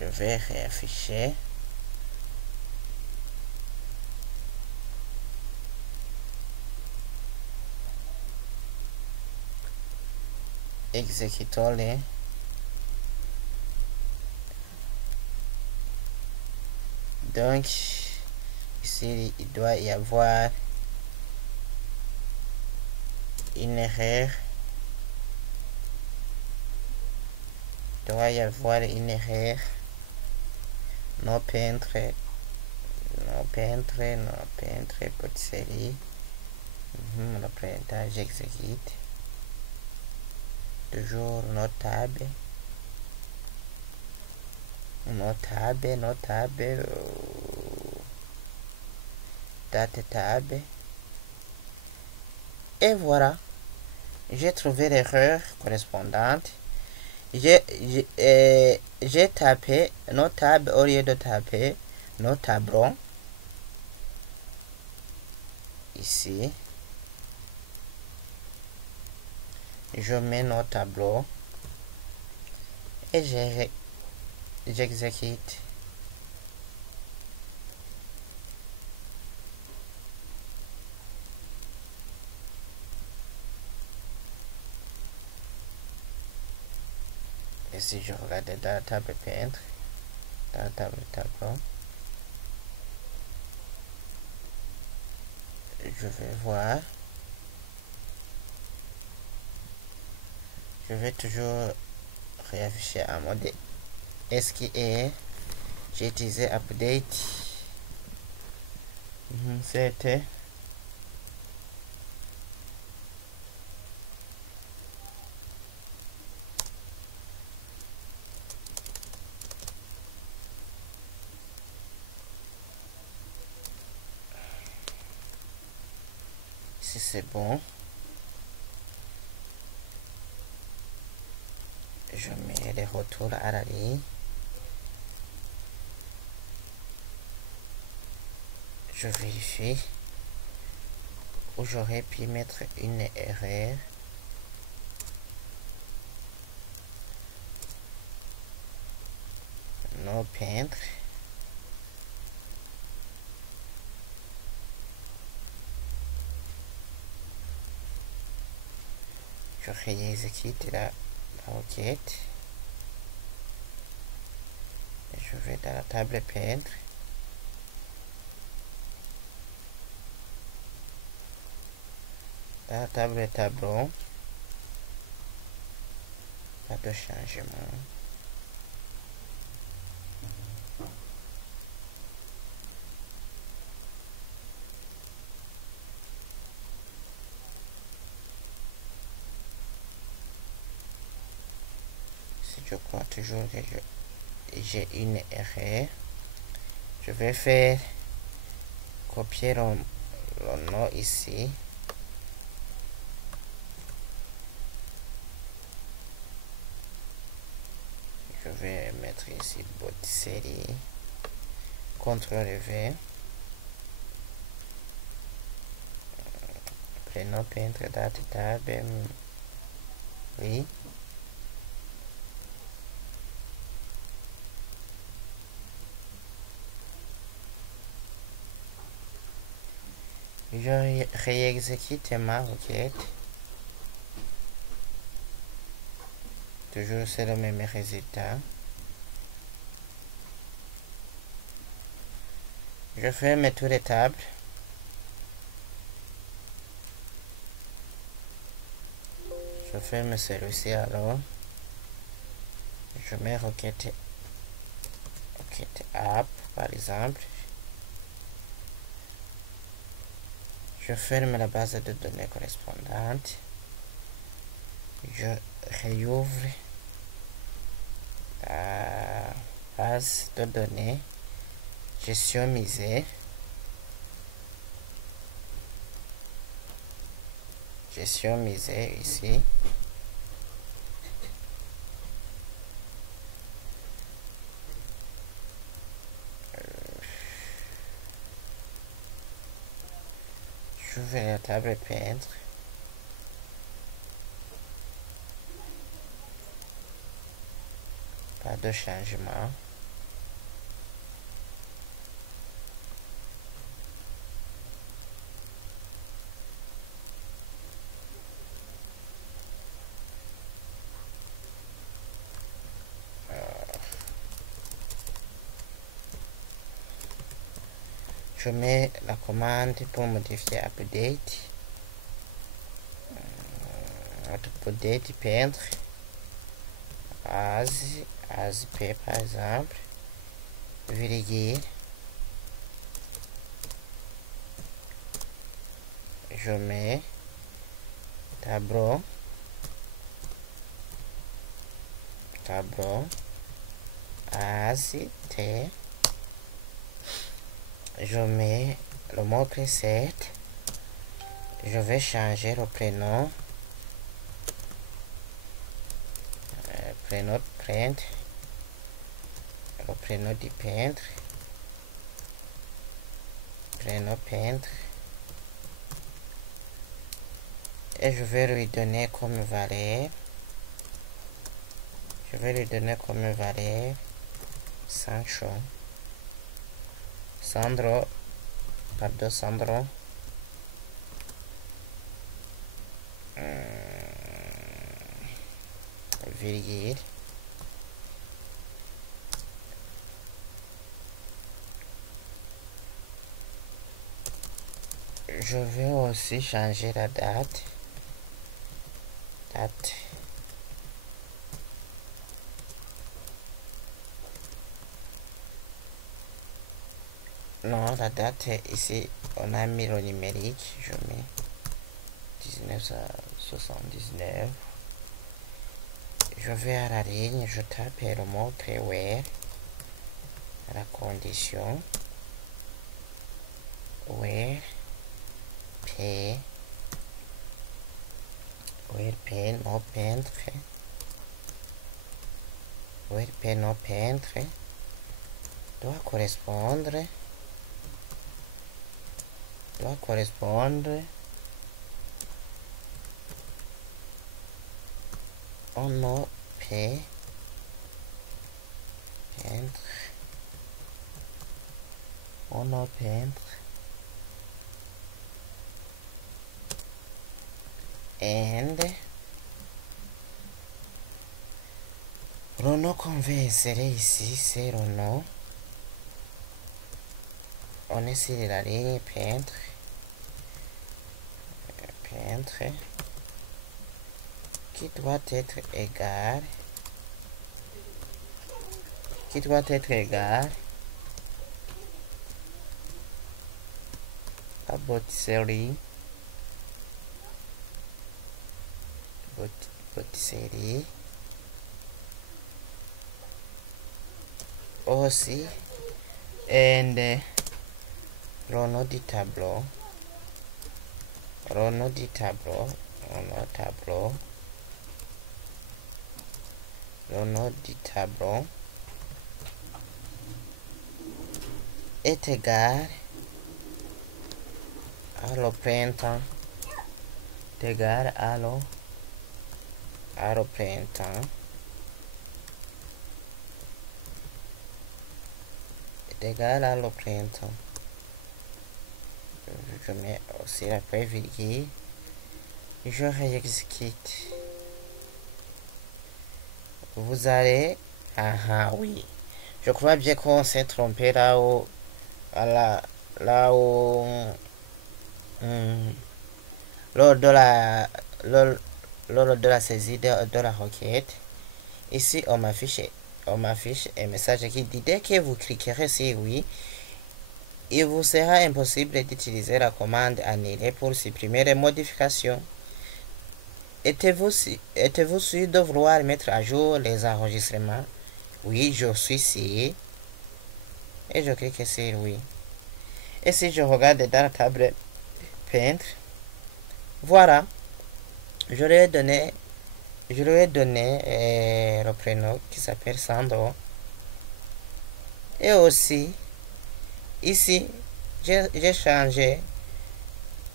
Je vais réafficher. Exécutons-les. Donc, ici, il doit y avoir une erreur. Non peintre, petite série. Le printemps, j'exécute. Toujours notable. Date tab. Et voilà. J'ai trouvé l'erreur correspondante. J'ai tapé notable au lieu de taper notablon. Ici. Je mets nos tableaux et j'exécute. Et si je regarde dans la table peintre, dans la table tableau, je vais voir. Je vais toujours réafficher en mode SQL. J'ai utilisé update. C'était si c'est bon. Je mets les retours à la ligne. Je vérifie où j'aurais pu mettre une erreur. Non peintre. Je réexécute la requête. Je vais dans la table peintre. Dans la table tableau. Pas de changement. Si je crois toujours que j'ai une erreur, je vais faire copier le nom ici. Je vais mettre ici bot série. CTRL V. Prénom peintre date table. Oui. Je réexécute ma requête. Toujours c'est le même résultat. Je ferme toutes les tables. Je ferme celui-ci alors. Je mets requête app par exemple. Je ferme la base de données correspondante. Je réouvre la base de données gestion misée. Gestion misée ici. J'ouvre la table peintre. Pas de changement. je mets la commande pour modifier update. Update peindre as p par exemple, virgule, je mets tableau as t, je mets le mot preset, je vais changer le prénom, prénom print, le prénom du peintre, prénom peintre, et je vais lui donner comme valeur, Sandro, virgule, je vais aussi changer la date, non, la date ici on a mis le numérique, je mets 1979, je vais à la ligne, je tape le mot preware, la condition where p no peintre, doit correspondre au nom p peintre, and le nom qu'on veut insérer ici, c'est le nom. On est sur la ligne peintre, qui doit être égal, à Botticelli, aussi, and le nom du tableau, est égal à le printemps, je mets aussi la virgule, je réexécute. Vous allez, oui, je crois bien qu'on s'est trompé là où lors de la saisie de la requête. Ici on m'affiche un message qui dit: dès que vous cliquerez sur oui, il vous sera impossible d'utiliser la commande annuler pour supprimer les modifications. Êtes-vous sûr de vouloir mettre à jour les enregistrements? Oui, je suis sûr. Et je clique sur oui. Et si je regarde dans la table peintre, voilà, je lui ai donné le prénom qui s'appelle Sandro. Et aussi, ici, j'ai changé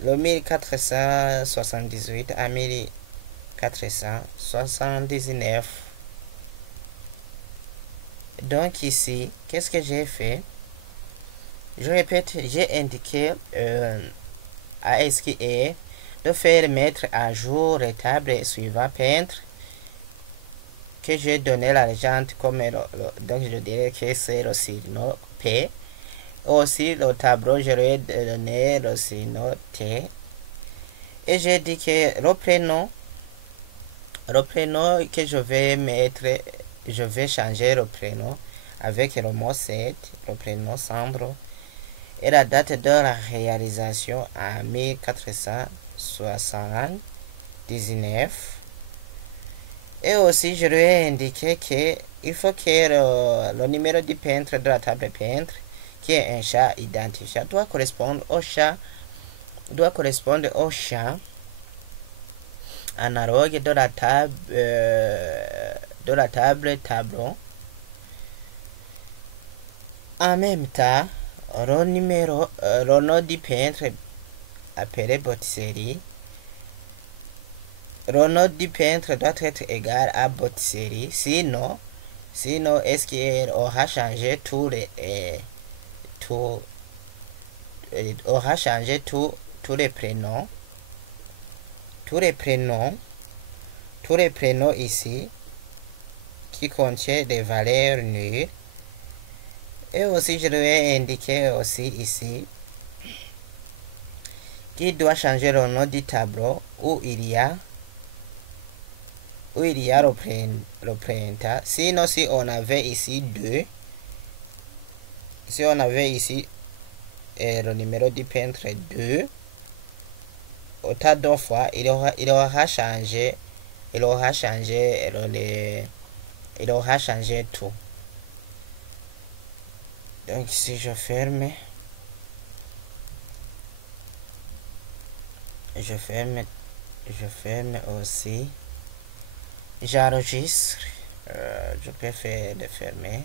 le 1478 à 1479. Donc ici, qu'est-ce que j'ai fait? Je répète, j'ai indiqué à SQL de faire mettre à jour les tables suivant peintre, que j'ai donné la légende comme donc je dirais que c'est le signe P, Aussi, le tableau, je lui ai donné le signe T. Et j'ai dit que le prénom que je vais mettre, je vais changer le prénom avec le mot 7, le prénom Sandro, et la date de la réalisation à 1479. Et aussi, je lui ai indiqué qu'il faut que le numéro du peintre de la table peintre, qui est un chat identifié, doit correspondre au chat analogue de la tableau. En même temps, le nom du peintre appelé Botticelli. Le nom du peintre doit être égal à Botticelli. Sinon, est-ce qu'il aura changé tous les prénoms. Tous les prénoms ici qui contiennent des valeurs nulles. Et aussi, je lui ai indiqué aussi ici qu'il doit changer le nom du tableau où il y a le printemps. Sinon, si on avait ici 2, si on avait ici le numéro du peintre 2, autant de fois, il aura changé tout. Donc si je ferme aussi, j'enregistre, je peux faire de fermer.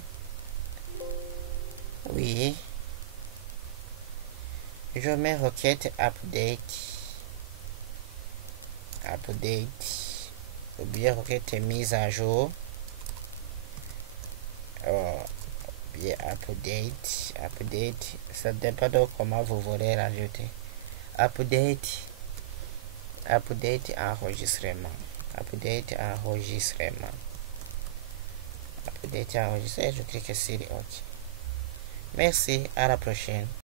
Oui, je mets requête update ou bien requête mise à jour, bien update, ça dépend de comment vous voulez rajouter. Update enregistrement, je clique sur OK. Merci, à la prochaine.